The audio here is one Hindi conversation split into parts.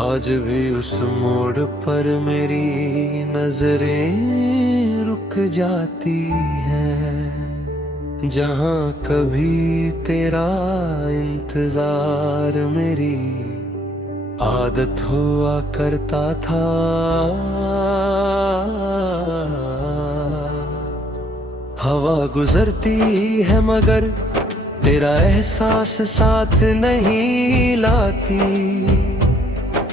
आज भी उस मोड़ पर मेरी नजरें रुक जाती हैं, जहाँ कभी तेरा इंतजार मेरी आदत हुआ करता था। हवा गुजरती है मगर तेरा एहसास साथ नहीं लाती।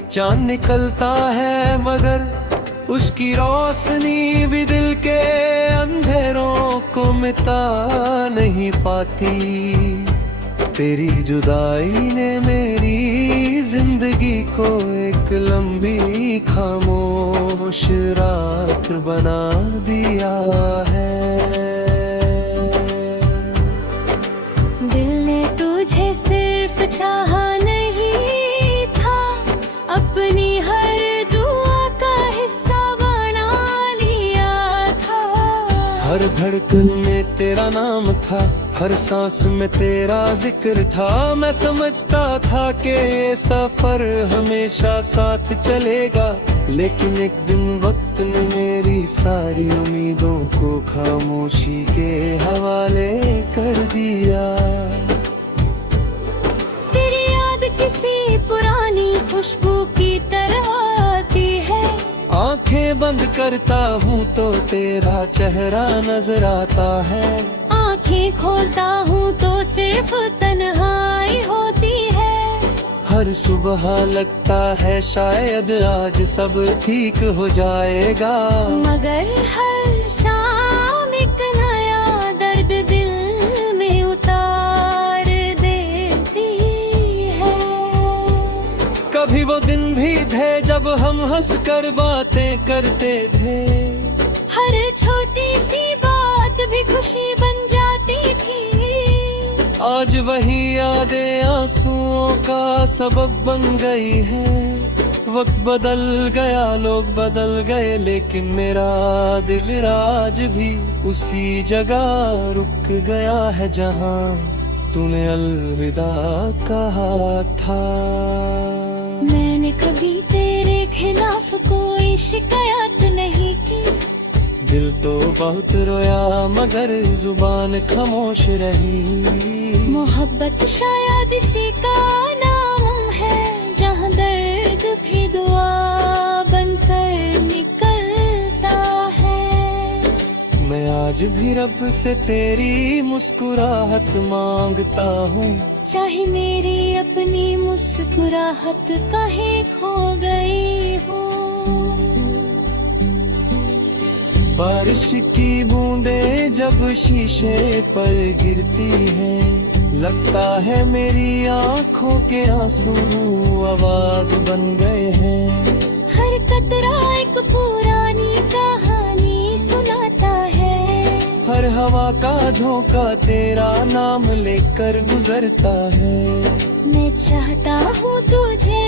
चांद निकलता है मगर उसकी रोशनी भी दिल के अंधेरों को मिटा नहीं पाती। तेरी जुदाई ने मेरी जिंदगी को एक लंबी खामोश रात बना दिया है। दिल ने तुझे सिर्फ चाहा नहीं था, अपनी हर दुआ का हिस्सा बना लिया था। हर धड़कन में तेरा नाम था, हर सांस में तेरा जिक्र था। मैं समझता था कि ये सफर हमेशा साथ चलेगा, लेकिन एक दिन वक्त ने मेरी सारी उम्मीदों को खामोशी के हवाले कर दिया। तेरी याद किसी पुरानी खुशबू की तरह आती है। आंखें बंद करता हूँ तो तेरा चेहरा नजर आता है। आंखें खोलता हूँ तो सिर्फ तन्हाई होती है। हर सुबह लगता है शायद आज सब ठीक हो जाएगा, मगर हर शाम एक नया दर्द दिल में उतार देती है। कभी वो दिन भी थे जब हम हंस कर बातें करते थे। हर छोटी सी बात भी खुशी बन जाती थी। आज वही यादें आंसुओं का सबब बन गई है। वक्त बदल गया, लोग बदल गए, लेकिन मेरा दिल आज भी उसी जगह रुक गया है जहाँ तूने अलविदा कहा था। मैंने कभी तेरे खिलाफ कोई शिकायत नहीं की। दिल तो बहुत रोया मगर जुबान खामोश रही। मोहब्बत शायद इसी का नाम है, जहाँ दर्द भी दुआ बनकर निकलता है। मैं आज भी रब से तेरी मुस्कुराहट मांगता हूँ, चाहे मेरी अपनी मुस्कुराहट कहीं खो गई हो। बारिश की बूंदें जब शीशे पर गिरती हैं, लगता है मेरी आंखों के आंसू आवाज बन गए हैं। हर कतरा एक पुरानी कहानी सुनाता है। हर हवा का झोंका तेरा नाम लेकर गुजरता है। मैं चाहता हूँ तुझे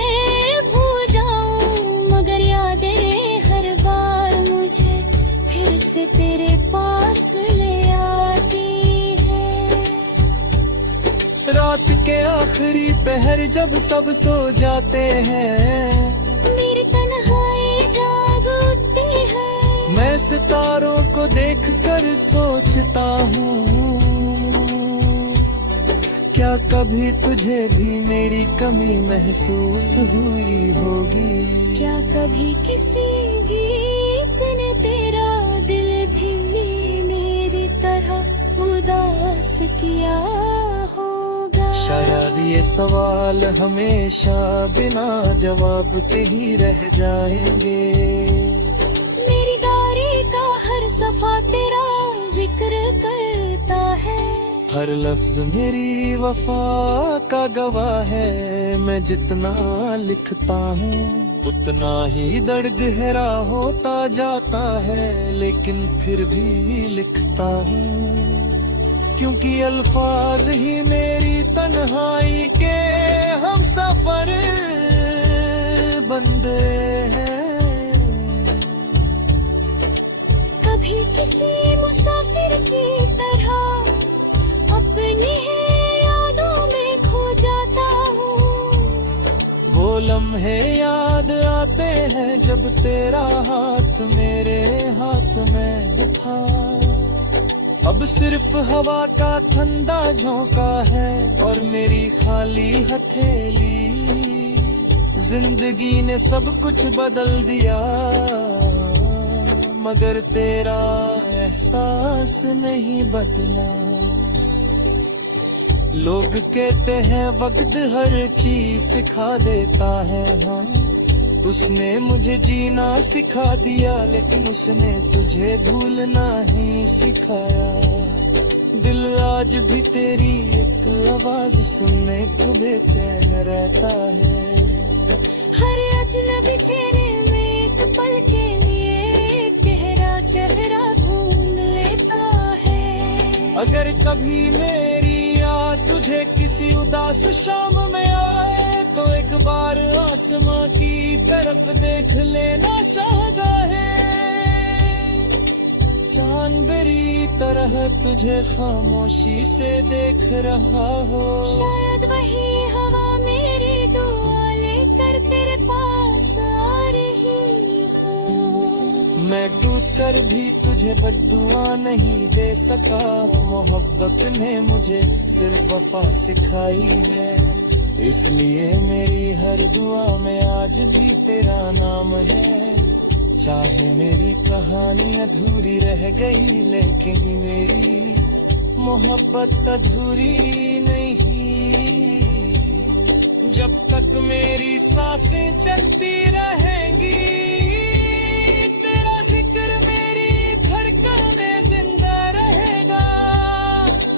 भूल जाऊं, मगर यादें हर बार मुझे फिर से तेरे पास ले आती है। रात के आखिरी पहर जब सब सो जाते हैं, मेरी तन्हाई जाग उठती है। मैं सितारों को देखकर सोचता हूँ, क्या कभी तुझे भी मेरी कमी महसूस हुई होगी। क्या कभी किसी गीत ने तेरा दिल भी मेरी तरह उदास किया होगा। शायद ये सवाल हमेशा बिना जवाब के ही रह जाएंगे। मेरी डायरी का हर सफा तेरा जिक्र करता है। हर लफ्ज मेरी वफा का गवाह है। मैं जितना लिखता हूँ उतना ही दर्द गहरा होता जाता है, लेकिन फिर भी लिखता हूँ। क्योंकि अल्फाज ही मेरी तन्हाई के हम सफर बंदे हैं। कभी किसी मुसाफिर की तरह अपनी है यादों में खो जाता हूँ। वो लम्हे याद आते हैं जब तेरा हाथ मेरे हाथ में था। अब सिर्फ हवा का ठंडा झोंका है और मेरी खाली हथेली। जिंदगी ने सब कुछ बदल दिया मगर तेरा एहसास नहीं बदला। लोग कहते हैं वक्त हर चीज सिखा देता है, हाँ उसने मुझे जीना सिखा दिया लेकिन उसने तुझे भूलना ही सिखाया। दिल आज भी तेरी एक आवाज सुनने को बेचैन रहता है। हर अजनबी चेहरे में एक पल के लिए गहरा चेहरा ढूंढ लेता है। अगर कभी मेरी याद तुझे किसी उदास शाम में आए तो एक बार आसमां की तरफ देख लेना शाहगाहे। चांद मेरी तरह तुझे खामोशी से देख रहा हो। शायद वही हवा मेरी दुआ लेकर तेरे पास आ रही हो। मैं टूट कर भी तुझे बद्दुआ नहीं दे सका। मोहब्बत ने मुझे सिर्फ वफा सिखाई है, इसलिए मेरी हर दुआ में आज भी तेरा नाम है। चाहे मेरी कहानी अधूरी रह गई लेकिन मेरी मोहब्बत अधूरी नहीं। जब तक मेरी सांसें चलती रहेंगी तेरा जिक्र मेरी धड़कनें जिंदा रहेगा।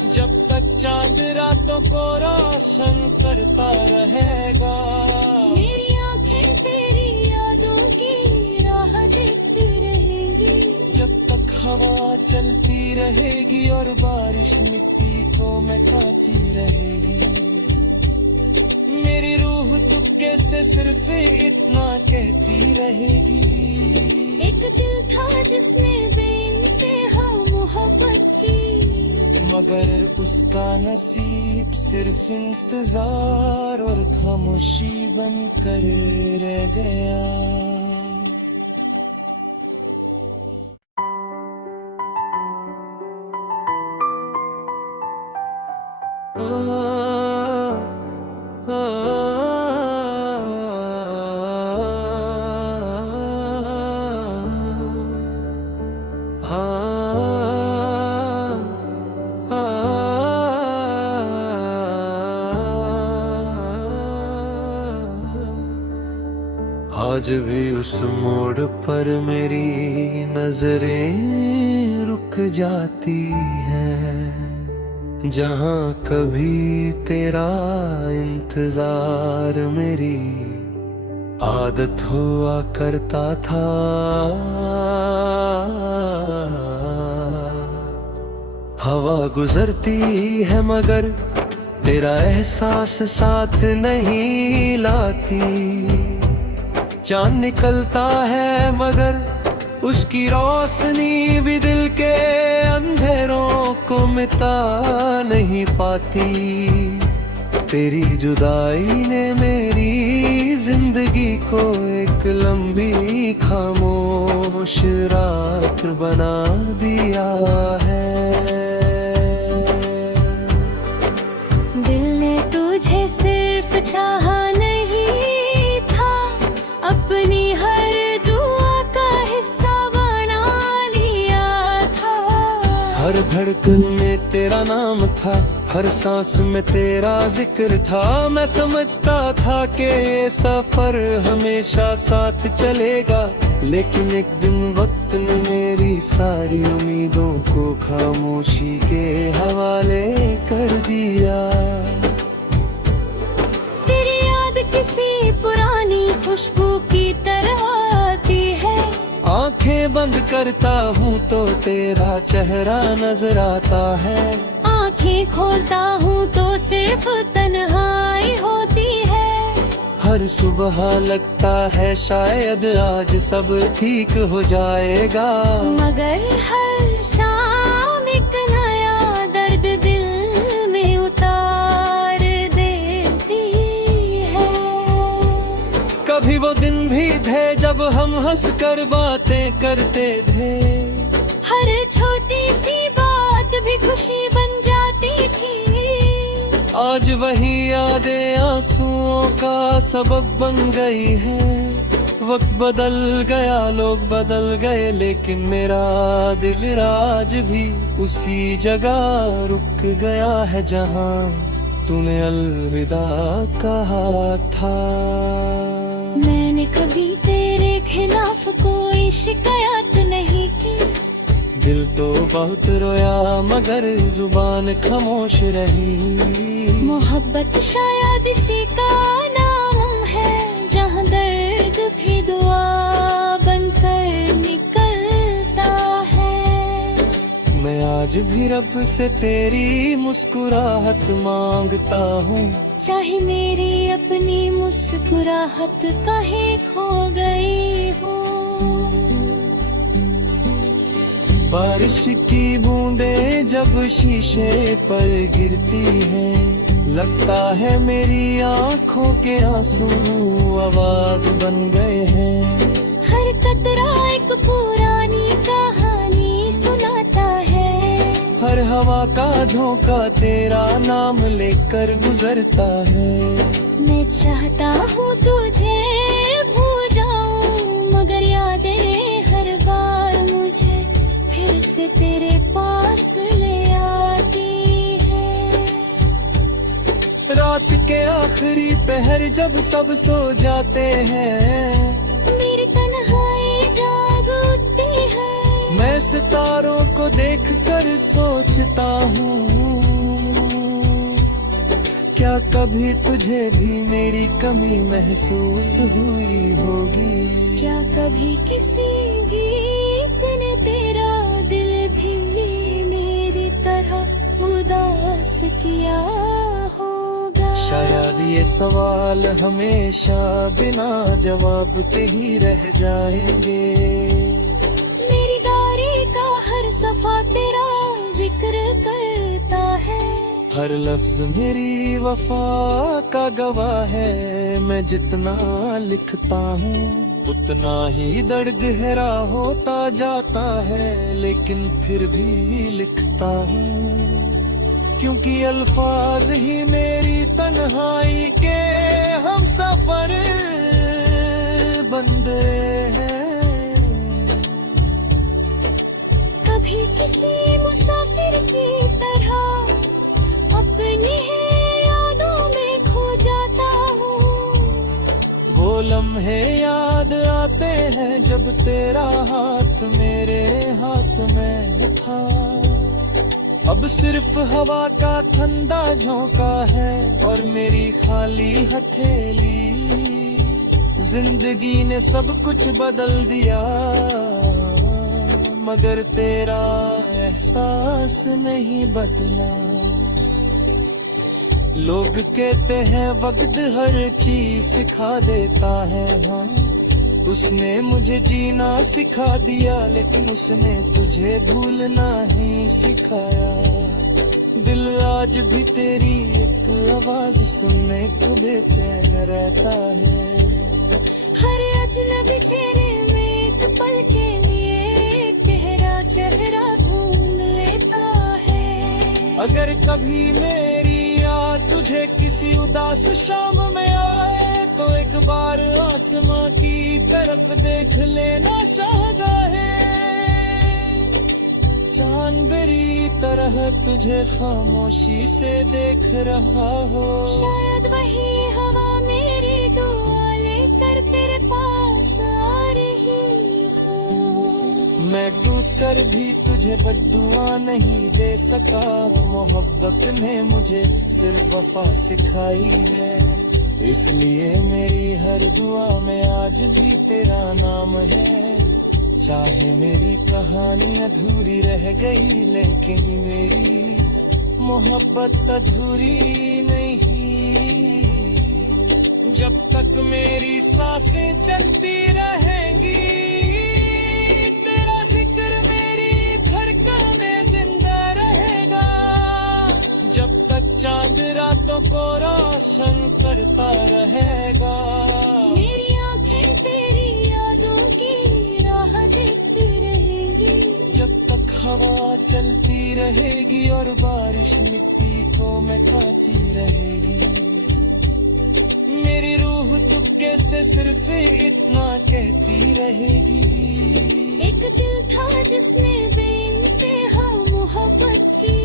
जब तक चांद रातों को रोशन करता रहेगा। मेरी आंखें तेरी यादों की राह देखती रहेंगी। जब तक हवा चलती रहेगी और बारिश मिट्टी को महकाती रहेगी। मेरी रूह चुपके से सिर्फ इतना कहती रहेगी। एक दिल था जिसने बेइंतहा मोहब्बत की, मगर उसका नसीब सिर्फ इंतजार और खामोशी बनकर रह गया। आज भी उस मोड़ पर मेरी नजरें रुक जाती हैं, जहाँ कभी तेरा इंतजार मेरी आदत हुआ करता था। हवा गुजरती है मगर तेरा एहसास साथ नहीं लाती। चांद निकलता है मगर उसकी रोशनी भी दिल के अंधेरों को मिटा नहीं पाती। तेरी जुदाई ने मेरी जिंदगी को एक लंबी खामोश रात बना दिया है। दिल ने तुझे सिर्फ चाहा नहीं था, अपनी हर दुआ का हिस्सा बना लिया था। हर धड़कन में तेरा नाम था, हर सांस में तेरा जिक्र था। मैं समझता था कि ये सफर हमेशा साथ चलेगा, लेकिन एक दिन वक्त ने मेरी सारी उम्मीदों को खामोशी के हवाले कर दिया। तेरी याद किसी पुरानी खुशबू की तरह आती है। आंखें बंद करता हूँ तो तेरा चेहरा नजर आता है। आंखें खोलता हूँ तो सिर्फ तन्हाई होती है। हर सुबह लगता है शायद आज सब ठीक हो जाएगा, मगर हर शाम एक नया दर्द दिल में उतार देती है। कभी वो दिन भी थे जब हम हंसकर बातें करते थे, हर छोटी सी बात भी खुशी बन जाती थी। आज वही यादें आंसुओं का सबब बन गई है। वक्त बदल गया, लोग बदल गए, लेकिन मेरा दिल आज भी उसी जगह रुक गया है जहां तूने अलविदा कहा था। मैंने कभी तेरे खिलाफ कोई शिकायत नहीं की, दिल तो बहुत रोया मगर जुबान खामोश रही। मोहब्बत शायद इसी का नाम है, जहाँ दर्द भी दुआ बनकर निकलता है। मैं आज भी रब से तेरी मुस्कुराहट मांगता हूँ, चाहे मेरी अपनी मुस्कुराहट कहीं खो गई हो। बारिश की बूंदें जब शीशे पर गिरती हैं, लगता है मेरी आंखों के आंसू आवाज बन गए हैं। हर कतरा एक पुरानी कहानी सुनाता है, हर हवा का झोंका तेरा नाम लेकर गुजरता है। मैं चाहता हूँ तुझे भूल जाऊं, मगर यादें हर बार मुझे फिर से तेरे पास ले आती है। रात के आखिरी पहर जब सब सो जाते हैं, मेरी तन्हाई जाग उठती है। मैं सितारों को देखकर सोचता हूँ, क्या कभी तुझे भी मेरी कमी महसूस हुई होगी। क्या कभी किसी गीत ने तेरा दिल भी मेरी तरह उदास किया होगा। शायद ये सवाल हमेशा बिना जवाब के ही रह जाएंगे। मेरी डायरी का हर सफा तेरा जिक्र करता है, हर लफ्ज मेरी वफा का गवाह है। मैं जितना लिखता हूँ उतना ही दर्द गहरा होता जाता है, लेकिन फिर भी लिखता हूँ, क्योंकि अल्फाज ही मेरी तन्हाई के हम सफर बंदे हैं। कभी किसी मुसाफिर की तरह अपनी है यादों में खो जाता हूँ। वो लम्हे याद आते हैं जब तेरा हाथ मेरे हाथ में था। अब सिर्फ हवा का ठंडा झोंका है और मेरी खाली हथेली। जिंदगी ने सब कुछ बदल दिया, मगर तेरा एहसास नहीं बदला। लोग कहते हैं वक्त हर चीज सिखा देता है, हाँ उसने मुझे जीना सिखा दिया, लेकिन उसने तुझे भूलना ही सिखाया। दिल आज भी तेरी एक आवाज सुनने को बेचैन रहता है। हर अजनबी चेहरे में एक पल के लिए तेरा चेहरा ढूंढ लेता है। अगर कभी मेरी याद तुझे किसी उदास शाम में आए, तो एक बार आसमां की तरफ देख लेना शाहगाहे। चांद मेरी तरह तुझे खामोशी से देख रहा हो। शायद वही हवा मेरी दुआ लेकर तेरे पास आ रही हो। मैं टूट कर भी तुझे बद्दुआ नहीं दे सका। मोहब्बत ने मुझे सिर्फ वफा सिखाई है, इसलिए मेरी हर दुआ में आज भी तेरा नाम है। चाहे मेरी कहानी अधूरी रह गई, लेकिन मेरी मोहब्बत अधूरी नहीं जब तक मेरी सांसें चलती रहेंगी। तेरा जिक्र मेरी धड़कनें जिंदा रहेगा जब तक चांद रातों को रोशन करता रहेगा। मेरी आंखें तेरी यादों की राह देखती रहेंगी जब तक हवा चलती रहेगी और बारिश मिट्टी को महकाती रहेगी। मेरी रूह चुपके से सिर्फ इतना कहती रहेगी। एक दिल था जिसने बेइंतहा मोहब्बत की,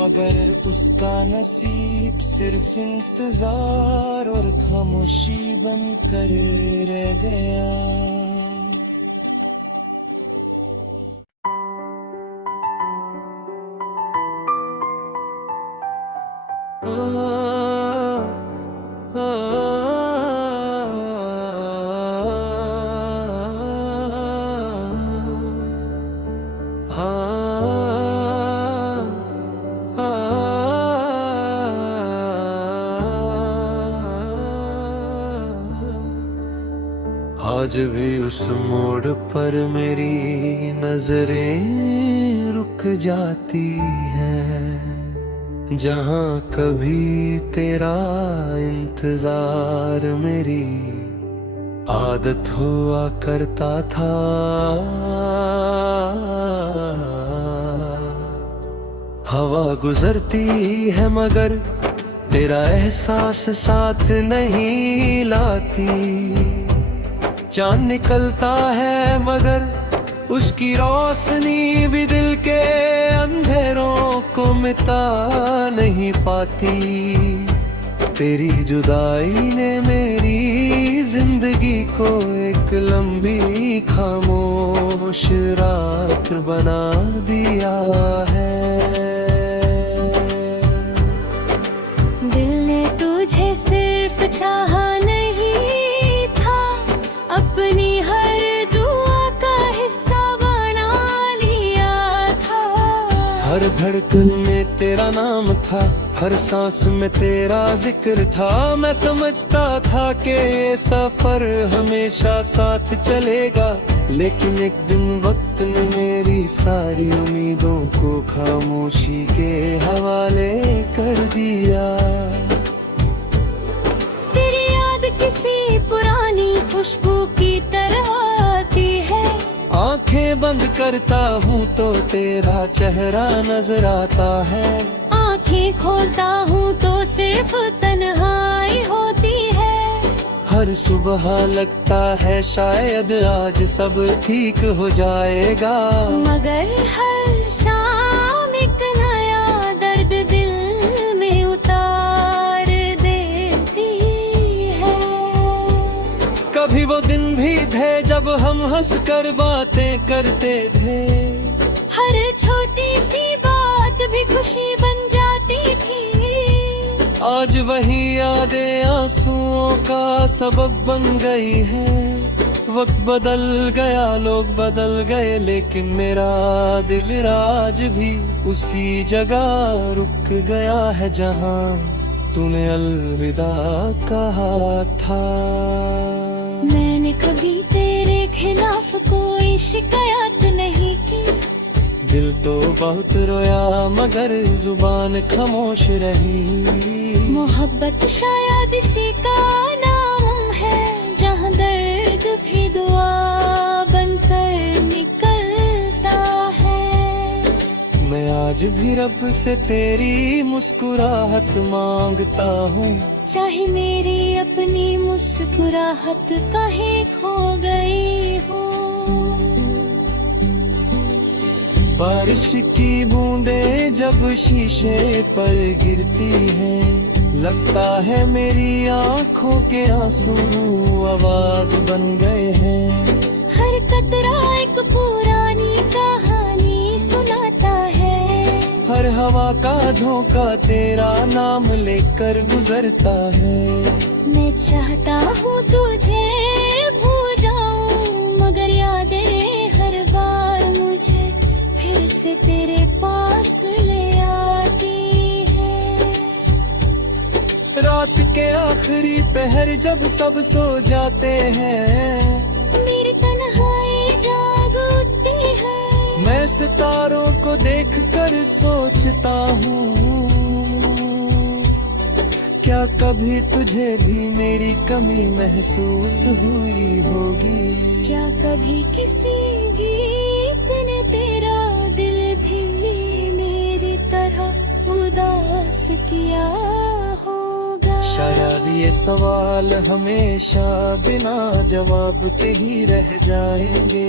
मगर उसका नसीब सिर्फ इंतजार और खामोशी बनकर रह गया। आज भी उस मोड़ पर मेरी नजरें रुक जाती हैं जहाँ कभी तेरा इंतजार मेरी आदत हुआ करता था। हवा गुजरती है मगर तेरा एहसास साथ नहीं लाती। चांद निकलता है मगर उसकी रोशनी भी दिल के अंधेरों को मिटा नहीं पाती। तेरी जुदाई ने मेरी जिंदगी को एक लंबी खामोश रात बना दिया है। दिल ने तुझे सिर्फ चाहा नहीं था, अपनी हर दुआ का हिस्सा बना लिया था। हर धड़कन में तेरा नाम था, हर सांस में तेरा जिक्र था। मैं समझता था कि ये सफर हमेशा साथ चलेगा, लेकिन एक दिन वक्त ने मेरी सारी उम्मीदों को खामोशी के हवाले कर दिया। तेरी याद किसी पुरानी खुशबू की तरह आती है। आंखें बंद करता हूँ तो तेरा चेहरा नजर आता है। आंखें खोलता हूँ तो सिर्फ तन्हाई होती है। हर सुबह लगता है शायद आज सब ठीक हो जाएगा, मगर हर शाम एक नया दर्द दिल में उतार देती है। कभी वो दिन भी थे जब हम हंस कर बातें करते थे। हर छोटी सी बात भी खुशी बन जाती थी। आज वही यादें आंसुओं का सबब बन गई है। वक्त बदल गया, लोग बदल गए, लेकिन मेरा दिल आज भी उसी जगह रुक गया है जहाँ तूने अलविदा कहा था। मैंने कभी तेरे खिलाफ कोई शिकायत नहीं की। दिल तो बहुत रोया मगर जुबान खामोश रही। मोहब्बत शायद इसी का नाम है जहाँ दर्द भी दुआ बनकर निकलता है। मैं आज भी रब से तेरी मुस्कुराहट मांगता हूँ, चाहे मेरी अपनी मुस्कुराहट कहीं खो गई हो। बारिश की बूंदें जब शीशे पर गिरती हैं, लगता है मेरी आंखों के आंसू आवाज बन गए हैं। हर कतरा एक पुरानी कहानी सुनाता है। हर हवा का झोंका तेरा नाम लेकर गुजरता है। मैं चाहता हूँ तुझे भूल जाऊं, मगर यादें हर बार मुझे फिर से तेरे पास ले आती के आखिरी पहर जब सब सो जाते हैं, मेरी तन्हाई जाग उठती है। मैं सितारों को देखकर सोचता हूँ, क्या कभी तुझे भी मेरी कमी महसूस हुई होगी? क्या कभी किसी गीत ने तेरा दिल भी मेरी तरह उदास किया होगा? शायद ये सवाल हमेशा बिना जवाब के ही रह जाएंगे।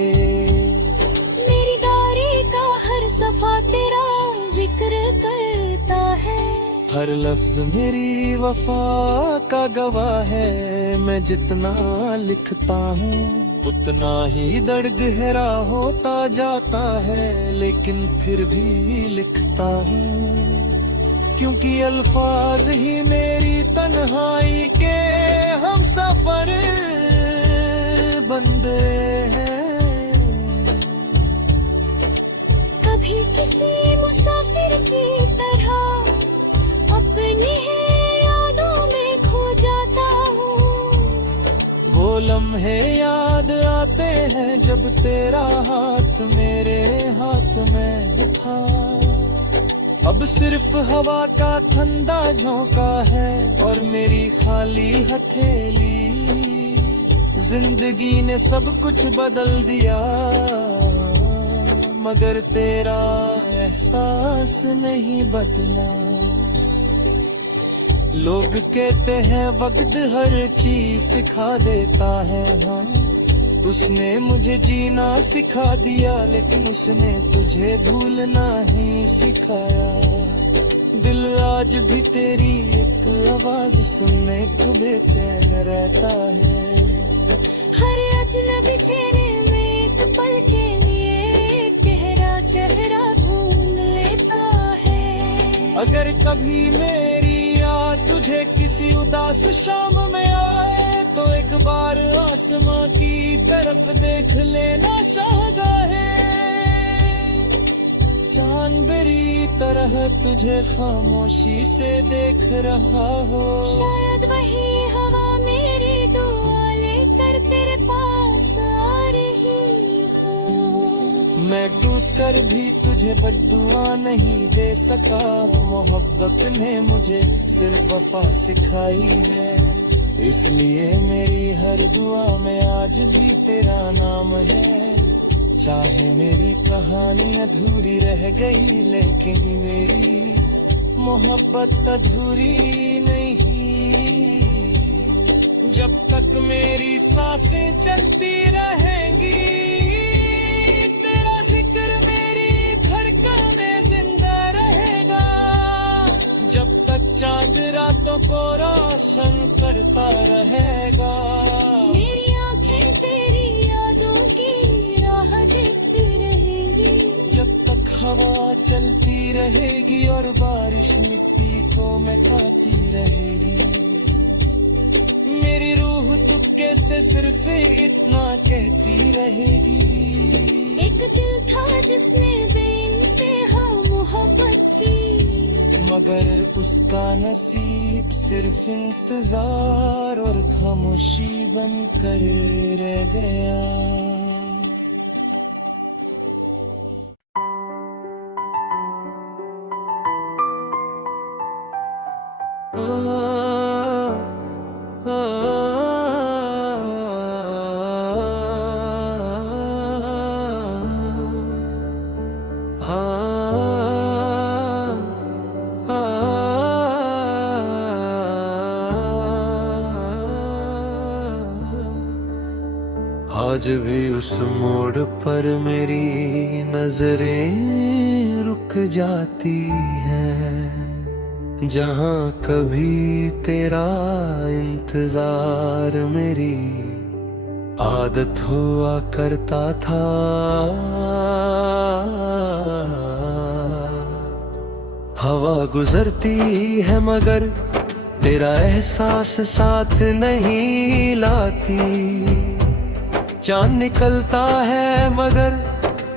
मेरी डायरी का हर सफा तेरा जिक्र करता है, हर लफ्ज मेरी वफा का गवाह है। मैं जितना लिखता हूँ उतना ही दर्द गहरा होता जाता है, लेकिन फिर भी लिखता हूँ, क्योंकि अल्फाज ही मेरी तन्हाई के हम सफर बंदे हैं। कभी किसी मुसाफिर की तरह अपनी है यादों में खो जाता हूँ। वो लम्हे याद आते हैं जब तेरा हाथ मेरे हाथ में था। अब सिर्फ हवा का ठंडा झोंका है और मेरी खाली हथेली। जिंदगी ने सब कुछ बदल दिया, मगर तेरा एहसास नहीं बदला। लोग कहते हैं वक्त हर चीज सिखा देता है, हाँ उसने मुझे जीना सिखा दिया, लेकिन उसने तुझे भूलना ही सिखाया। दिल आज भी तेरी एक आवाज सुनने को बेचैन रहता है। हर अजनबी चेहरे में एक पल के लिए गहरा चेहरा ढूंढ लेता है। अगर कभी मेरी याद तुझे किसी उदास शाम में आए, तो एक बार आसमां की तरफ देख लेना शाहगाहे। चांद मेरी तरह तुझे खामोशी से देख रहा हो। शायद वही हवा मेरी दुआ लेकर तेरे पास आ रही हो। मैं टूट कर भी तुझे बद्दुआ नहीं दे सका, मोहब्बत ने मुझे सिर्फ वफा सिखाई है। इसलिए मेरी हर दुआ में आज भी तेरा नाम है। चाहे मेरी कहानी अधूरी रह गई, लेकिन मेरी मोहब्बत अधूरी नहीं। जब तक मेरी सांसें चलती रहेंगी, तेरा जिक्र मेरी धड़कनें जिंदा रहेगा। जब तक चांद रातों को रोशन करता रहेगा, मेरी आंखें तेरी यादों की राह देखती रहेंगी। जब तक हवा चलती रहेगी और बारिश मिट्टी को महकाती रहेगी। मेरी रूह चुपके से सिर्फ इतना कहती रहेगी। एक दिल था जिसने बेइंतहा मोहब्बत की, मगर उसका नसीब सिर्फ इंतजार और खामोशी बनकर रह गया। आज भी उस मोड़ पर मेरी नजरें रुक जाती हैं, जहाँ कभी तेरा इंतजार मेरी आदत हुआ करता था। हवा गुजरती है मगर तेरा एहसास साथ नहीं लाती। चांद निकलता है मगर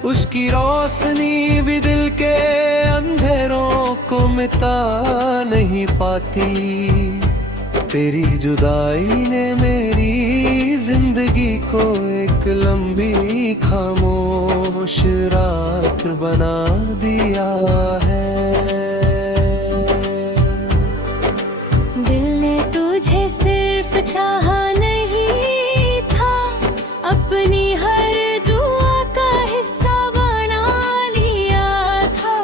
उसकी रोशनी भी दिल के अंधेरों को मिटा नहीं पाती। तेरी जुदाई ने मेरी जिंदगी को एक लंबी खामोश रात बना दिया है। दिल ने तुझे सिर्फ चाहा नहीं था, अपनी हर दुआ का हिस्सा बना लिया था।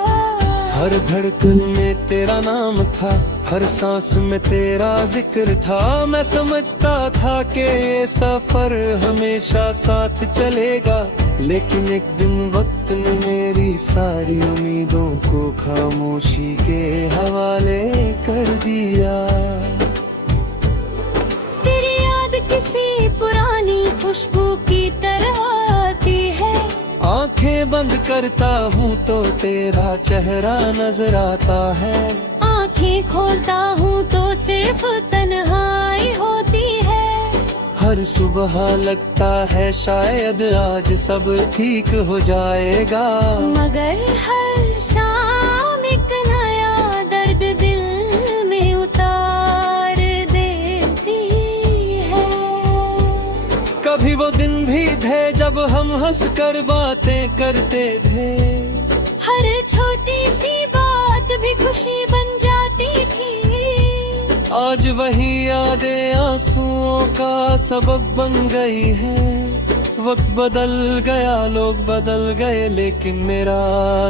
हर धड़कन में तेरा नाम था, हर सांस में तेरा जिक्र था। मैं समझता था कि ये सफर हमेशा साथ चलेगा, लेकिन एक दिन वक्त ने मेरी सारी उम्मीदों को खामोशी के हवाले कर दिया। तेरी याद किसी पुरानी खुशबू की तरह आती है। आंखें बंद करता हूँ तो तेरा चेहरा नजर आता है। आंखें खोलता हूँ तो सिर्फ तन्हाई होती है। हर सुबह लगता है शायद आज सब ठीक हो जाएगा, मगर हर शाम एक नया दर्द दिल में उतार देती है। कभी वो दिन भी थे जब हम हंस कर बातें करते थे। हर छोटी सी बात भी खुशी बन जाती थी। आज वही यादें आंसुओं का सबब बन गई है। वक्त बदल गया, लोग बदल गए, लेकिन मेरा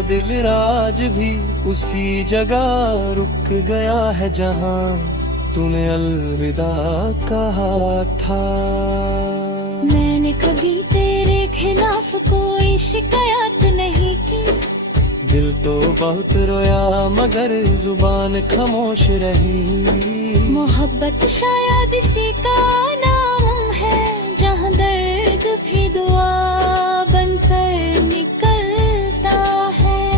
दिल आज भी उसी जगह रुक गया है जहां तूने अलविदा कहा था। मैंने कभी तेरे खिलाफ कोई शिकायत नहीं की। दिल तो बहुत रोया मगर जुबान खामोश रही। मोहब्बत शायद इसी का नाम है, जहाँ दर्द भी दुआ बनकर निकलता है।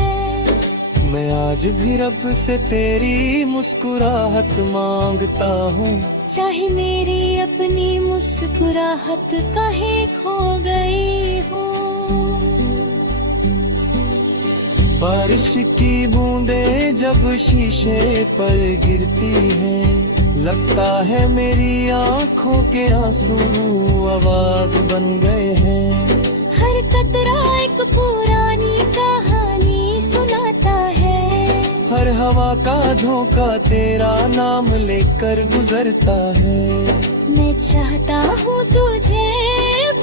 मैं आज भी रब से तेरी मुस्कुराहट मांगता हूँ, चाहे मेरी अपनी मुस्कुराहट कहीं खो गई हो। बारिश की बूंदें जब शीशे पर गिरती हैं, लगता है मेरी आंखों के आंसू आवाज बन गए हैं। हर कतरा एक पुरानी कहानी सुनाता है। हर हवा का झोंका तेरा नाम लेकर गुजरता है। मैं चाहता हूँ तुझे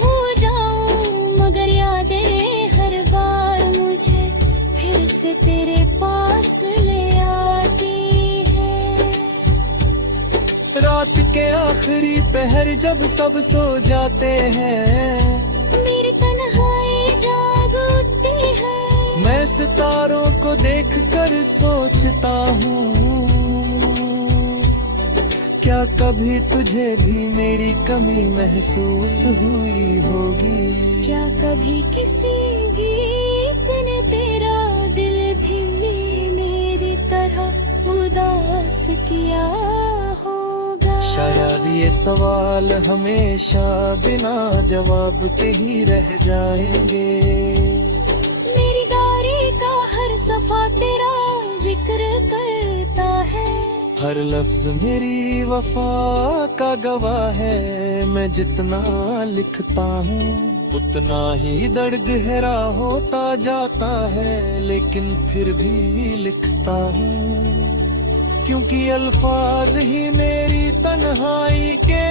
भूल जाऊं, मगर यादें हर बार मुझे फिर से तेरे पास ले आती है। रात के आखिरी पहर जब सब सो जाते हैं, मेरी तन्हाई जाग उठती है। मैं सितारों को देखकर सोचता हूँ, क्या कभी तुझे भी मेरी कमी महसूस हुई होगी। क्या कभी किसी गीत ने तेरा दिल भी मेरी तरह उदास किया होगा। शायद ये सवाल हमेशा बिना जवाब के ही रह जाएंगे। मेरी डायरी का हर सफा तेरा जिक्र करता है। हर लफ्ज मेरी वफा का गवाह है। मैं जितना लिखता हूँ उतना ही दर्द गहरा होता जाता है, लेकिन फिर भी लिखता हूँ, क्योंकि अल्फाज ही मेरी तन्हाई के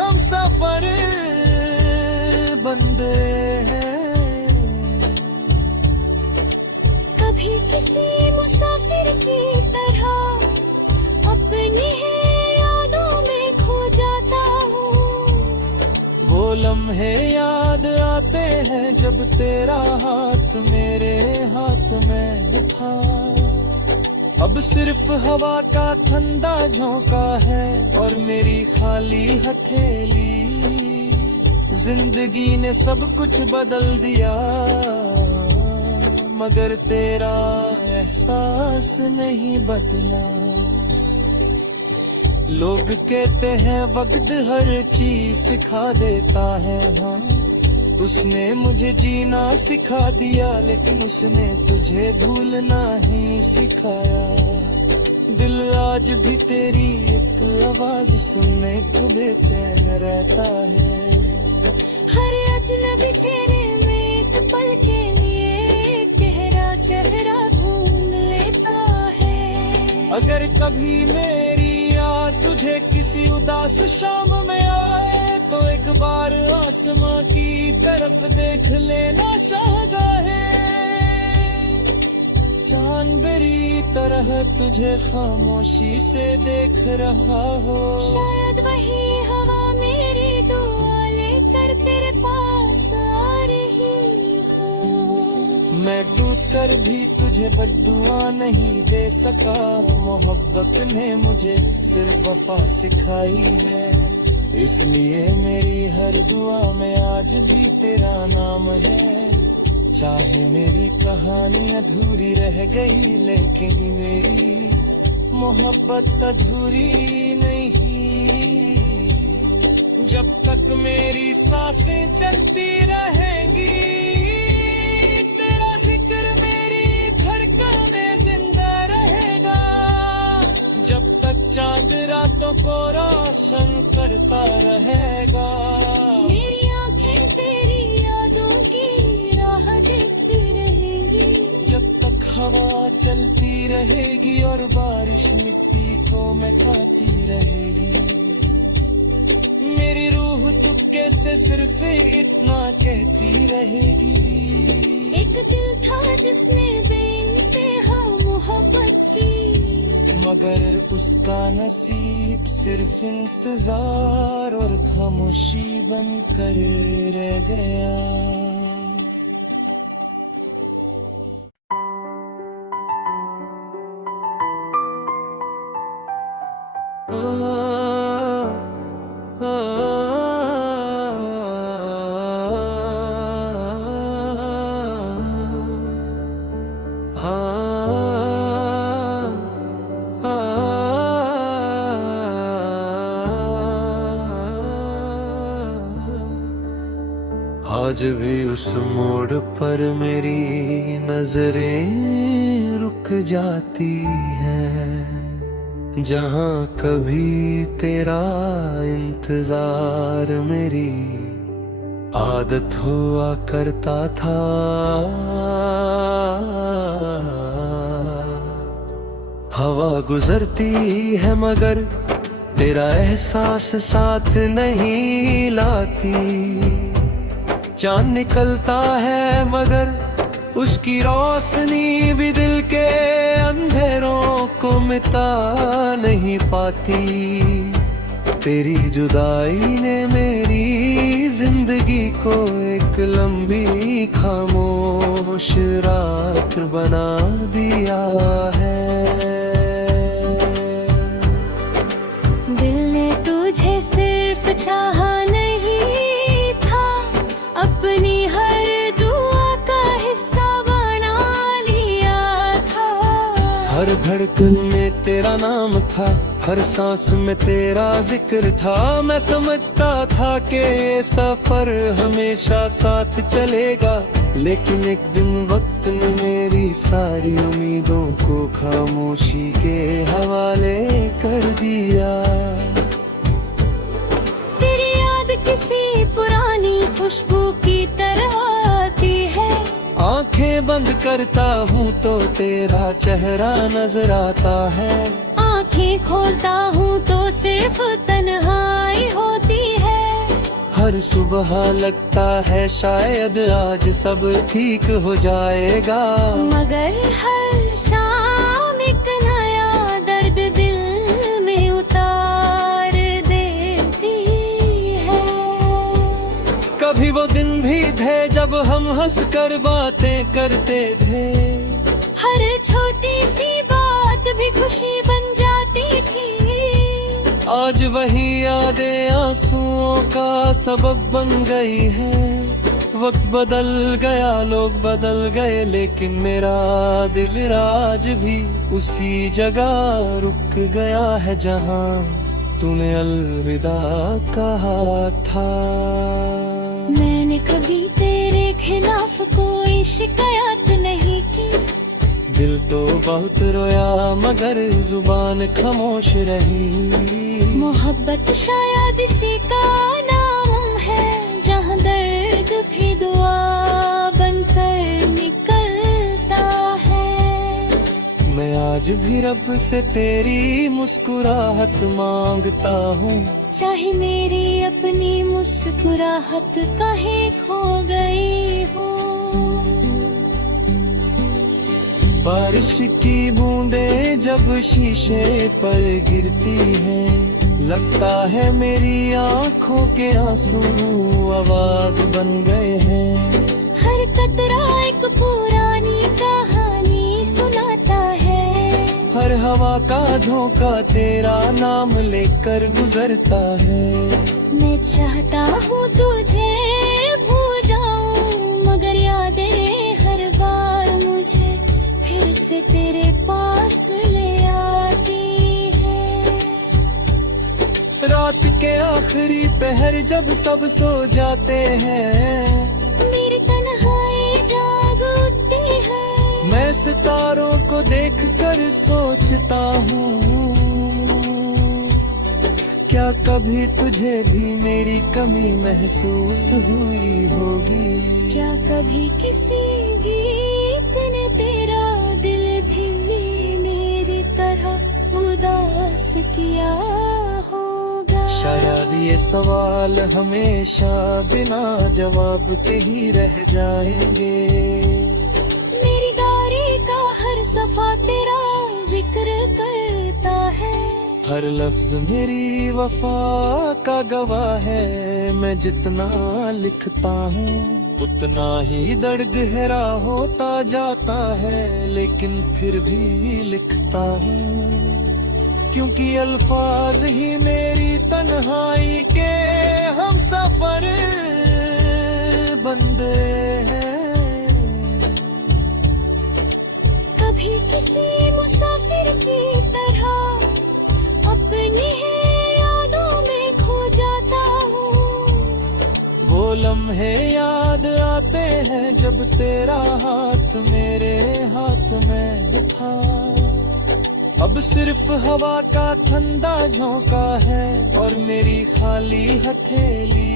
हम सफर बंदे हैं। कभी किसी मुसाफिर की तरह अपनी है यादों में खो जाता हूँ। वो लम्हे याद आते हैं जब तेरा हाथ मेरे हाथ में था। अब सिर्फ हवा का ठंडा झोंका है और मेरी खाली हथेली। जिंदगी ने सब कुछ बदल दिया, मगर तेरा एहसास नहीं बदला। लोग कहते हैं वक्त हर चीज सिखा देता है, हाँ उसने मुझे जीना सिखा दिया, लेकिन उसने तुझे भूलना ही सिखाया। दिल आज भी तेरी एक आवाज सुनने को बेचैन रहता है। हर अजनबी चेहरे में एक पल के लिए गहरा चेहरा ढूंढ लेता है। अगर कभी मेरी याद तुझे किसी उदास शाम में आए तो एक बार आसमां की तरफ देख लेना शाहगाहे। चांद मेरी तरह तुझे खामोशी से देख रहा हो। शायद वही हवा मेरी दुआ लेकर तेरे पास आ रही हो। मैं टूट कर भी तुझे बद्दुआ नहीं दे सका। मोहब्बत ने मुझे सिर्फ वफा सिखाई है, इसलिए मेरी हर दुआ में आज भी तेरा नाम है। चाहे मेरी कहानी अधूरी रह गई, लेकिन मेरी मोहब्बत अधूरी नहीं। जब तक मेरी सांसें चलती रहेंगी, तेरा जिक्र मेरी धड़कनें जिंदा रहेगा। जब तक चांद रातों को रोशन करता रहेगा। मेरी आंखें तेरी यादों की राह देखती रहेंगी। जब तक हवा चलती रहेगी और बारिश मिट्टी को महकाती रहेगी, मेरी रूह चुपके से सिर्फ इतना कहती रहेगी। एक दिल था जिसने बेइंतहा मोहब्बत की, मगर उसका नसीब सिर्फ इंतजार और खामोशी बनकर रह गया। आज भी उस मोड़ पर मेरी नजरें रुक जाती हैं, जहाँ कभी तेरा इंतजार मेरी आदत हुआ करता था। हवा गुजरती है मगर तेरा एहसास साथ नहीं लाती। चांद निकलता है मगर उसकी रोशनी भी दिल के अंधेरों को मिटा नहीं पाती। तेरी जुदाई ने मेरी जिंदगी को एक लंबी खामोश रात बना दिया है। दिल ने तुझे सिर्फ चाहा नहीं था, अपनी हर दुआ का हिस्सा बना लिया था। हर धड़कन में तेरा नाम था, हर सांस में तेरा जिक्र था। मैं समझता था कि ये सफर हमेशा साथ चलेगा, लेकिन एक दिन वक्त ने मेरी सारी उम्मीदों को खामोशी के हवाले कर दिया। तेरी याद किसी पुरानी खुशबू की तरह आती है। आंखें बंद करता हूँ तो तेरा चेहरा नजर आता है। आंखें खोलता हूँ तो सिर्फ तन्हाई होती है। हर सुबह लगता है शायद आज सब ठीक हो जाएगा, मगर हर शाम एक नया दर्द दिल में उतार देती है। कभी वो दिन भी थे जब हम हंस कर बातें करते थे। हर छोटी सी बात भी खुशी बन जाती थी। आज वही यादें आंसुओं का सबब बन गई है। वक्त बदल गया, लोग बदल गए, लेकिन मेरा दिल आज भी उसी जगह रुक गया है जहाँ तूने अलविदा कहा था। मैंने कभी तेरे खिलाफ कोई शिकायत नहीं की। दिल तो बहुत रोया मगर जुबान खामोश रही। मोहब्बत शायद इसी का नाम है, जहाँ दर्द भी दुआ बनकर निकलता है। मैं आज भी रब से तेरी मुस्कुराहट मांगता हूँ, चाहे मेरी अपनी मुस्कुराहट कहीं खो गई हो। बारिश की बूंदें जब शीशे पर गिरती हैं, लगता है मेरी आंखों के आंसू आवाज बन गए हैं। हर कतरा एक पुरानी कहानी सुनाता है, हर हवा का झोंका तेरा नाम लेकर गुजरता है। मैं चाहता हूँ तुझे भूल जाऊं, मगर यादें हर बार मुझे फिर से तेरे पास ले आती है। रात के आखिरी पहर जब सब सो जाते हैं, मेरी तन्हाई जाग उठती है। मैं सितारों को देखकर सोचता हूँ, क्या कभी तुझे भी मेरी कमी महसूस हुई होगी। क्या कभी किसी गीत ने तेरा दिल भी मेरी तरह उदास किया होगा। शायद ये सवाल हमेशा बिना जवाब के ही रह जाएंगे। मेरी डायरी का हर सफा तेरा जिक्र करता है, हर लफ्ज मेरी वफा का गवाह है। मैं जितना लिखता हूँ उतना ही दर्द गहरा होता जाता है, लेकिन फिर भी लिखता हूँ, क्योंकि अल्फाज ही मेरी तन्हाई के हम सफर बंदे हैं। कभी किसी मुसाफिर की तरह अपनी यादों में खो जाता हूँ। वो लम्हे याद आते हैं जब तेरा हाथ मेरे हाथ में था। अब सिर्फ हवा का ठंडा झोंका है और मेरी खाली हथेली।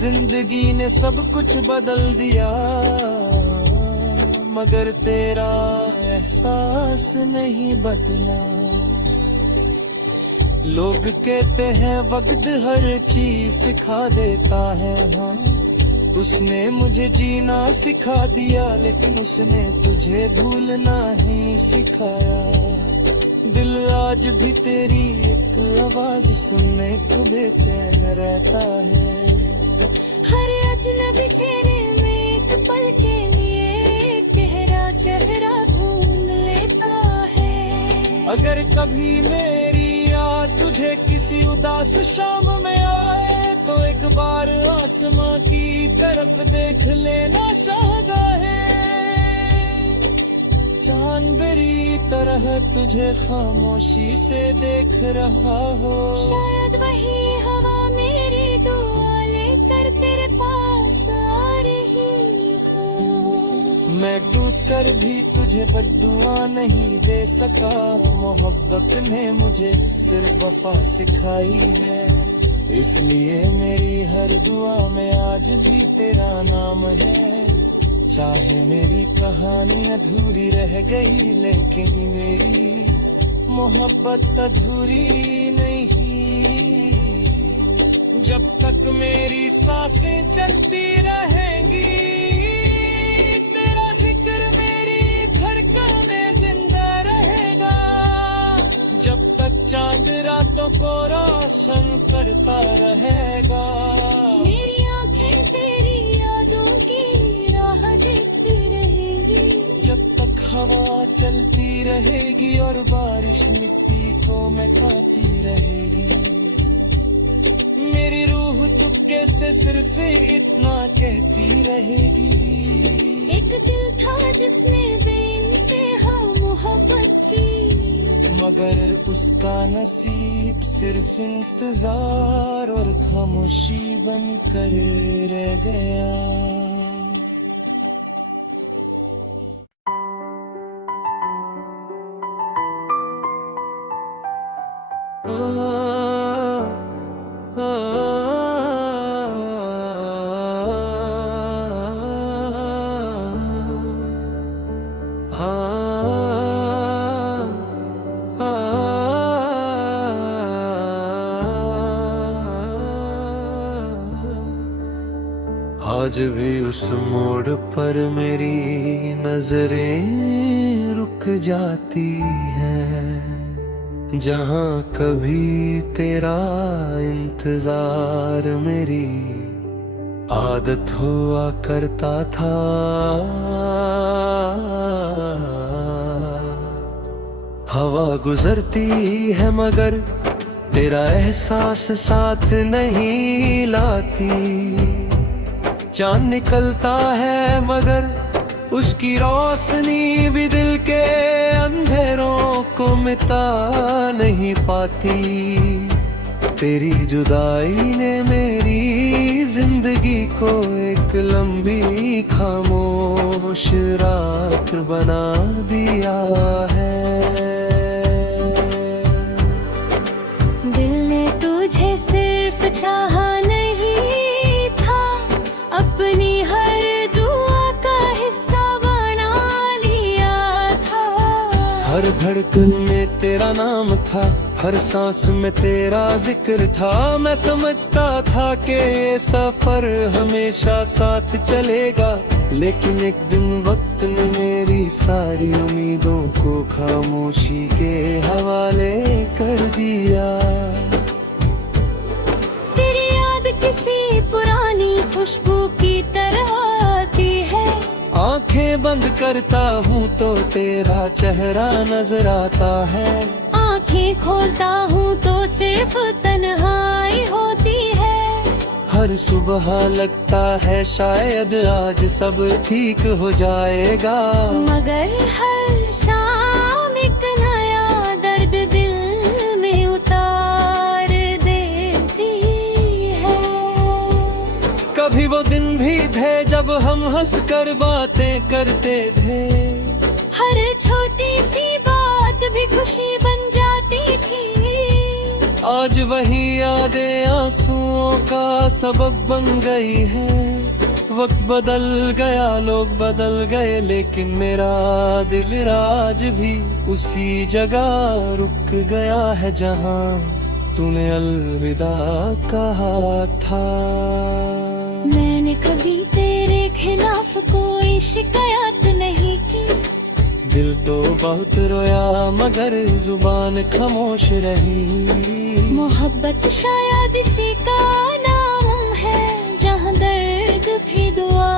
जिंदगी ने सब कुछ बदल दिया, मगर तेरा एहसास नहीं बदला। लोग कहते हैं वक्त हर चीज सिखा देता है, हाँ उसने मुझे जीना सिखा दिया, लेकिन उसने तुझे भूलना ही सिखाया। दिल आज भी तेरी एक आवाज सुनने को बेचैन रहता है। हर अजनबी चेहरे में एक पल के लिए तेरा चेहरा ढूंढ लेता है। अगर कभी मेरी याद तुझे किसी उदास शाम में आए, तो एक बार आसमां की तरफ देख लेना शाहगाहे। चांद मेरी तरह तुझे खामोशी से देख रहा हो। शायद वही हवा मेरी दुआ लेकर तेरे पास आ रही हो। मैं टूट कर भी तुझे बद्दुआ नहीं दे सका, मोहब्बत ने मुझे सिर्फ वफा सिखाई है। इसलिए मेरी हर दुआ में आज भी तेरा नाम है। चाहे मेरी कहानी अधूरी रह गई, लेकिन मेरी मोहब्बत अधूरी नहीं। जब तक मेरी सांसें चलती रहेंगी, तेरा जिक्र मेरी धड़कनें जिंदा रहेगा। जब तक चांद रातों को रोशन करता रहेगा, मेरी आंखें तेरी यादों की राह देखती रहेंगी। जब तक हवा चलती रहेगी और बारिश मिट्टी को महकाती रहेगी। मेरी रूह चुपके से सिर्फ इतना कहती रहेगी। एक दिल था जिसने बेइंतहा मोहब्बत की, मगर उसका नसीब सिर्फ इंतजार और खामोशी बनकर रह गया। आज भी उस मोड़ पर मेरी नजरें रुक जाती हैं, जहाँ कभी तेरा इंतजार मेरी आदत हुआ करता था। हवा गुजरती है मगर तेरा एहसास साथ नहीं लाती। चांद निकलता है मगर उसकी रोशनी भी दिल के अंधेरों को मिटा नहीं पाती। तेरी जुदाई ने मेरी जिंदगी को एक लंबी खामोश रात बना दिया है। दिल ने तुझे सिर्फ चाहा नहीं था, अपनी हर दुआ का हिस्सा बना लिया था। हर धड़कन में तेरा नाम था, हर सांस में तेरा जिक्र था। मैं समझता था कि ये सफर हमेशा साथ चलेगा, लेकिन एक दिन वक्त ने मेरी सारी उम्मीदों को खामोशी के हवाले कर दिया। तेरी याद किसी पुरानी खुशबू की तरह आती है। आंखें बंद करता हूँ तो तेरा चेहरा नजर आता है। आंखें खोलता हूँ तो सिर्फ तन्हाई होती है। हर सुबह लगता है शायद आज सब ठीक हो जाएगा, मगर हर शाम एक नया दर्द दिल में उतार देती है। कभी वो दिन भी थे जब हम हंस कर बातें करते थे। हर छोटी सी बात भी खुशी बन जाती थी। आज वही यादें आंसुओं का सबब बन गई है। वक्त बदल गया, लोग बदल गए, लेकिन मेरा दिल आज भी उसी जगह रुक गया है जहाँ तूने अलविदा कहा था। मैंने कभी तेरे खिलाफ कोई शिकायत नहीं की। दिल तो बहुत रोया मगर जुबान खामोश रही। मोहब्बत शायद इसी का नाम है, जहाँ दर्द भी दुआ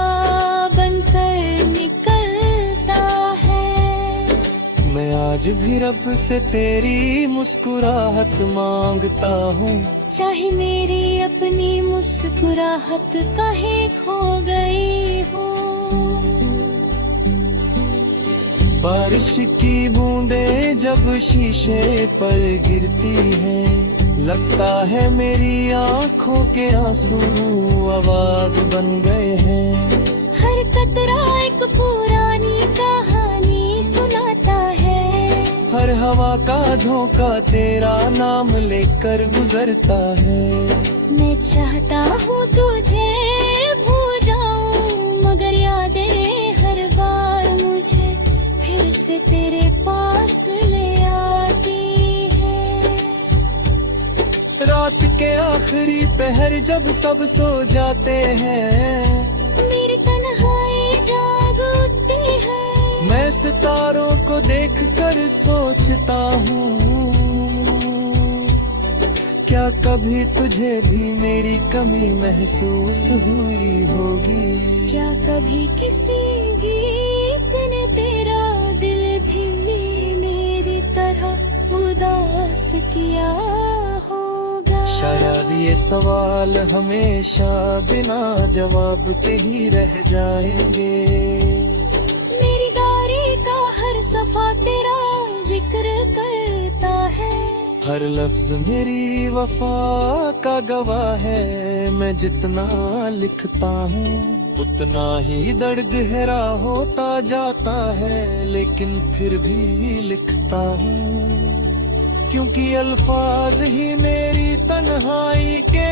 बनकर निकलता है। मैं आज भी रब से तेरी मुस्कुराहट मांगता हूँ, चाहे मेरी अपनी मुस्कुराहट कहीं खो गई हो। बारिश की बूंदें जब शीशे पर गिरती हैं, लगता है मेरी आंखों के आंसू आवाज बन गए हैं। हर कतरा एक पुरानी कहानी सुनाता है। हर हवा का झोंका तेरा नाम लेकर गुजरता है। मैं चाहता हूँ तुझे भूल जाऊं, मगर यादें हर बार मुझे फिर से तेरे पास ले आती है। रात के आखिरी पहर जब सब सो जाते हैं, मेरी तन्हाई जाग उठती है। मैं सितारों को देखकर सोचता हूँ, क्या कभी तुझे भी मेरी कमी महसूस हुई होगी। क्या कभी किसी गीत ने तेरा दिल भी मेरी तरह उदास किया होगा। शायद ये सवाल हमेशा बिना जवाब के ही रह जाएंगे। मेरी डायरी का हर सफा तेरा जिक्र करता है। हर लफ्ज मेरी वफा का गवाह है। मैं जितना लिखता हूँ उतना ही दर्द गहरा होता जाता है, लेकिन फिर भी लिखता हूँ। क्योंकि अल्फाज ही मेरी तन्हाई के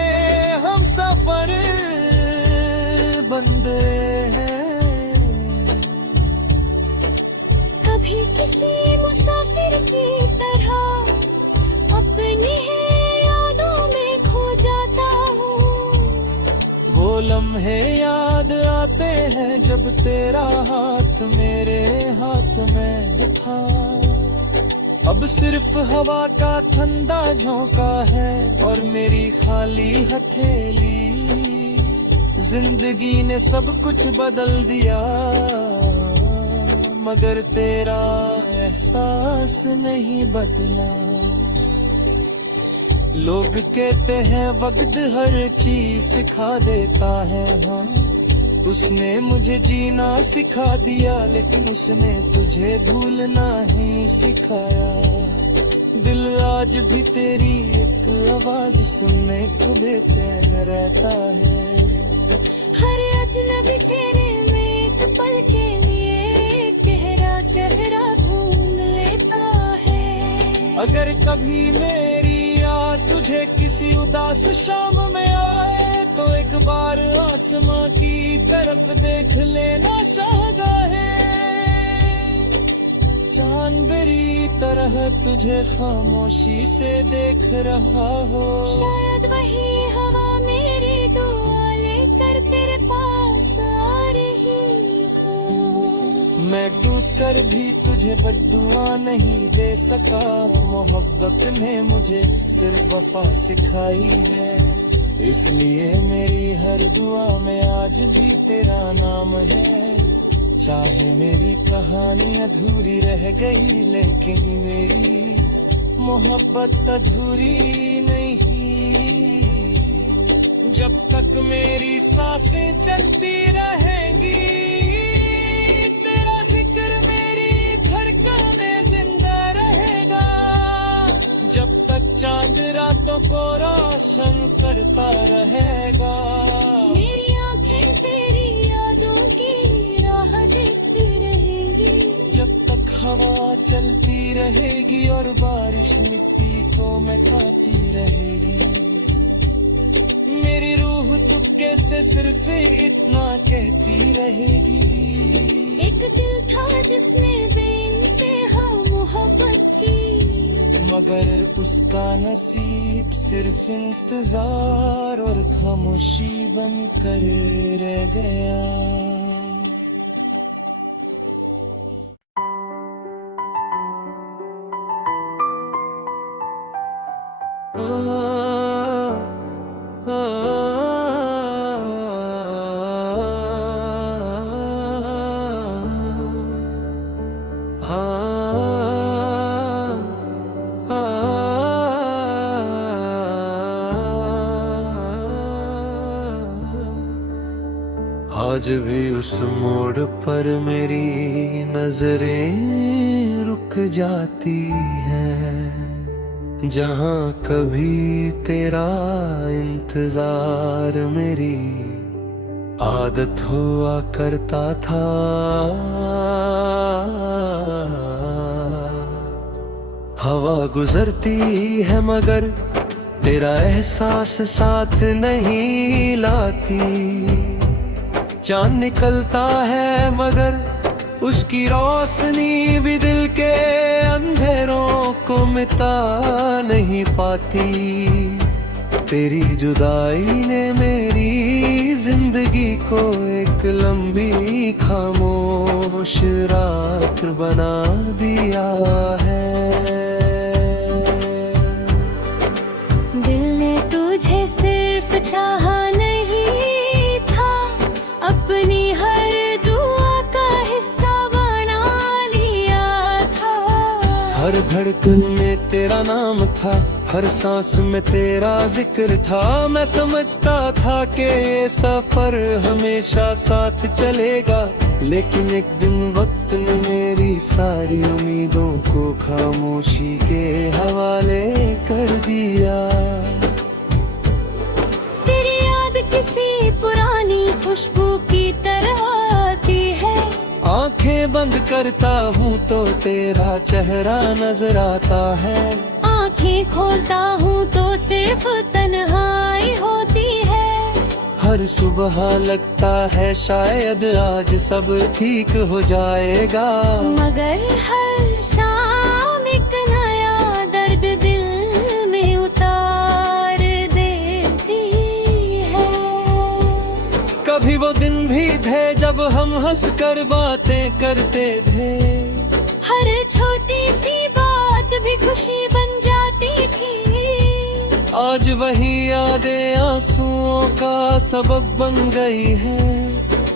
हम सफर बंदे हैं। कभी किसी मुसाफिर की तरह अपनी है यादों में खो जाता हूँ। वो लम्हे याद आते हैं जब तेरा हाथ मेरे हाथ में था। अब सिर्फ हवा का ठंडा झोंका है और मेरी खाली हथेली। जिंदगी ने सब कुछ बदल दिया मगर तेरा एहसास नहीं बदला। लोग कहते हैं वक्त हर चीज सिखा देता है, हाँ उसने मुझे जीना सिखा दिया लेकिन उसने तुझे भूलना ही सिखाया। दिल आज भी तेरी एक आवाज सुनने को बेचैन रहता है। हर अजनबी चेहरे में एक पल के लिए गहरा चेहरा ढूंढ लेता है। अगर कभी मेरी याद तुझे किसी उदास शाम में आए तो एक बार आसमां की तरफ देख लेना शाहगाहे। चांद मेरी तरह तुझे खामोशी से देख रहा हो। शायद वही हवा मेरी दुआ लेकर तेरे पास आ रही हो। मैं टूट कर भी तुझे बद्दुआ नहीं दे सका। मोहब्बत ने मुझे सिर्फ वफा सिखाई है, इसलिए मेरी हर दुआ में आज भी तेरा नाम है। चाहे मेरी कहानी अधूरी रह गई लेकिन मेरी मोहब्बत अधूरी नहीं। जब तक मेरी सांसें चलती रहेंगी तेरा जिक्र मेरी धड़कनें जिंदा रहेगा। जब तक चांद रातों को रोशन करता रहेगा। मेरी आंखें तेरी यादों की राह देखती रहेंगी। जब तक हवा चलती रहेगी और बारिश मिट्टी को महकाती रहेगी। मेरी रूह चुपके से सिर्फ इतना कहती रहेगी। एक दिल था जिसने बेइंतहा मोहब्बत की, मगर उसका नसीब सिर्फ इंतजार और खामोशी बनकर रह गया। आज भी उस मोड़ पर मेरी नजरें रुक जाती हैं, जहाँ कभी तेरा इंतजार मेरी आदत हुआ करता था। हवा गुजरती है मगर तेरा एहसास साथ नहीं लाती। चांद निकलता है मगर उसकी रोशनी भी दिल के अंधेरों को मिटा नहीं पाती। तेरी जुदाई ने मेरी जिंदगी को एक लंबी खामोश रात बना दिया है। दिल ने तुझे सिर्फ चाहा नहीं था, अपनी हर दुआ का हिस्सा बना लिया था। हर धड़कन में तेरा नाम था, हर सांस में तेरा जिक्र था। मैं समझता था कि ये सफर हमेशा साथ चलेगा, लेकिन एक दिन वक्त ने मेरी सारी उम्मीदों को खामोशी के हवाले कर दिया। तेरी याद किसी पुरानी खुशबू की तरह आती है। आंखें बंद करता हूँ तो तेरा चेहरा नजर आता है। आंखें खोलता हूँ तो सिर्फ तन्हाई होती है। हर सुबह लगता है शायद आज सब ठीक हो जाएगा, मगर हर शाम एक नया दर्द दिल में उतार देती है। कभी वो दिन भी थे जब हम हंसकर बातें करते थे, हर छोटी सी बात भी खुशी बन जाती थी। आज वही यादें आंसुओं का सबब बन गई है।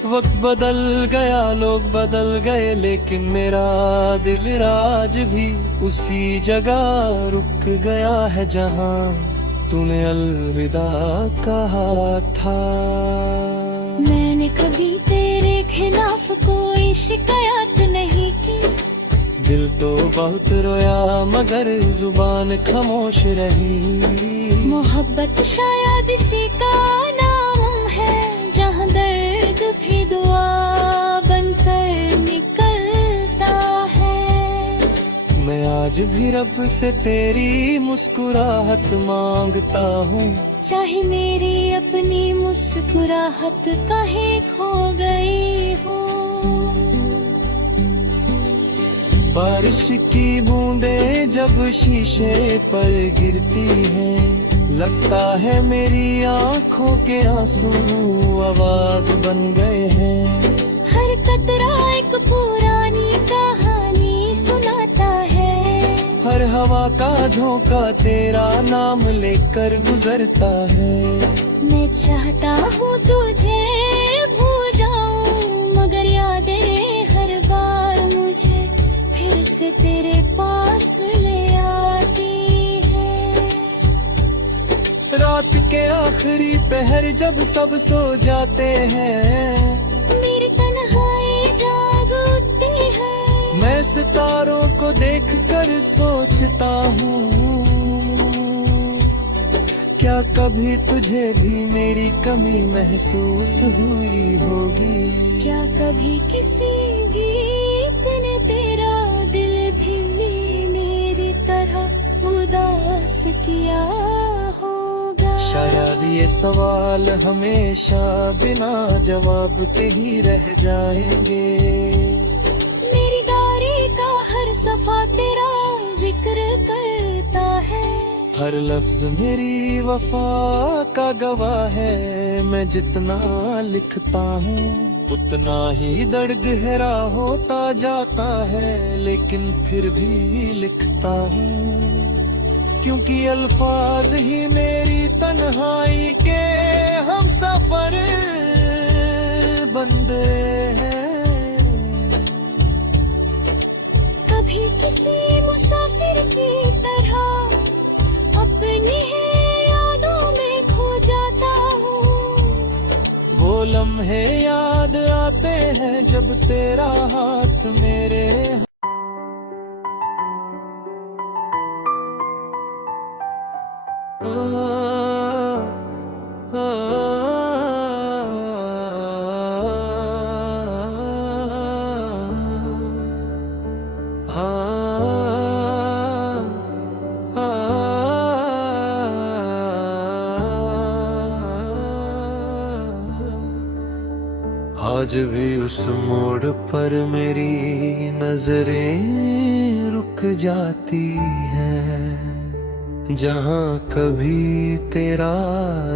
वक्त बदल गया, लोग बदल गए, लेकिन मेरा दिल आज भी उसी जगह रुक गया है जहां तूने अलविदा कहा था। मैंने कभी तेरे खिलाफ कोई शिकायत नहीं की, दिल तो बहुत रोया मगर जुबान खामोश रही। मोहब्बत शायद इसी का नाम है, जहाँ दर्द भी दुआ बनकर निकलता है। मैं आज भी रब से तेरी मुस्कुराहट मांगता हूँ, चाहे मेरी अपनी मुस्कुराहट कहीं खो गई हो। बारिश की बूंदें जब शीशे पर गिरती हैं, लगता है मेरी आंखों के आंसू आवाज बन गए हैं। हर कतरा एक पुरानी कहानी सुनाता है, हर हवा का झोंका तेरा नाम लेकर गुजरता है। मैं चाहता हूँ तुझे भूल जाऊं, मगर यादें हर बार मुझे फिर से तेरे पास ले आती है। रात के आखिरी पहर जब सब सो जाते हैं, मेरी तन्हाई जाग उठती है। मैं सितारों को देखकर सोचता हूँ, क्या कभी तुझे भी मेरी कमी महसूस हुई होगी। क्या कभी किसी गीत ने तेरा दिल भी मेरी तरह उदास किया होगा। शायद ये सवाल हमेशा बिना जवाब के ही रह जाएंगे। मेरी डायरी का हर सफा तेरा जिक्र करता है, हर लफ्ज मेरी वफा का गवाह है। मैं जितना लिखता हूँ उतना ही दर्द गहरा होता जाता है, लेकिन फिर भी लिखता हूँ, क्योंकि अल्फाज ही मेरी तन्हाई के हम सफर बंदे हैं। कभी किसी मुसाफिर की तरह अपनी है यादों में खो जाता हूँ। वो लम्हे याद आते हैं जब तेरा हाथ मेरे आज भी उस मोड़ पर मेरी नजरें रुक जाती हैं, जहाँ कभी तेरा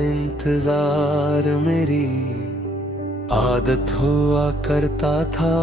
इंतजार मेरी आदत हुआ करता था।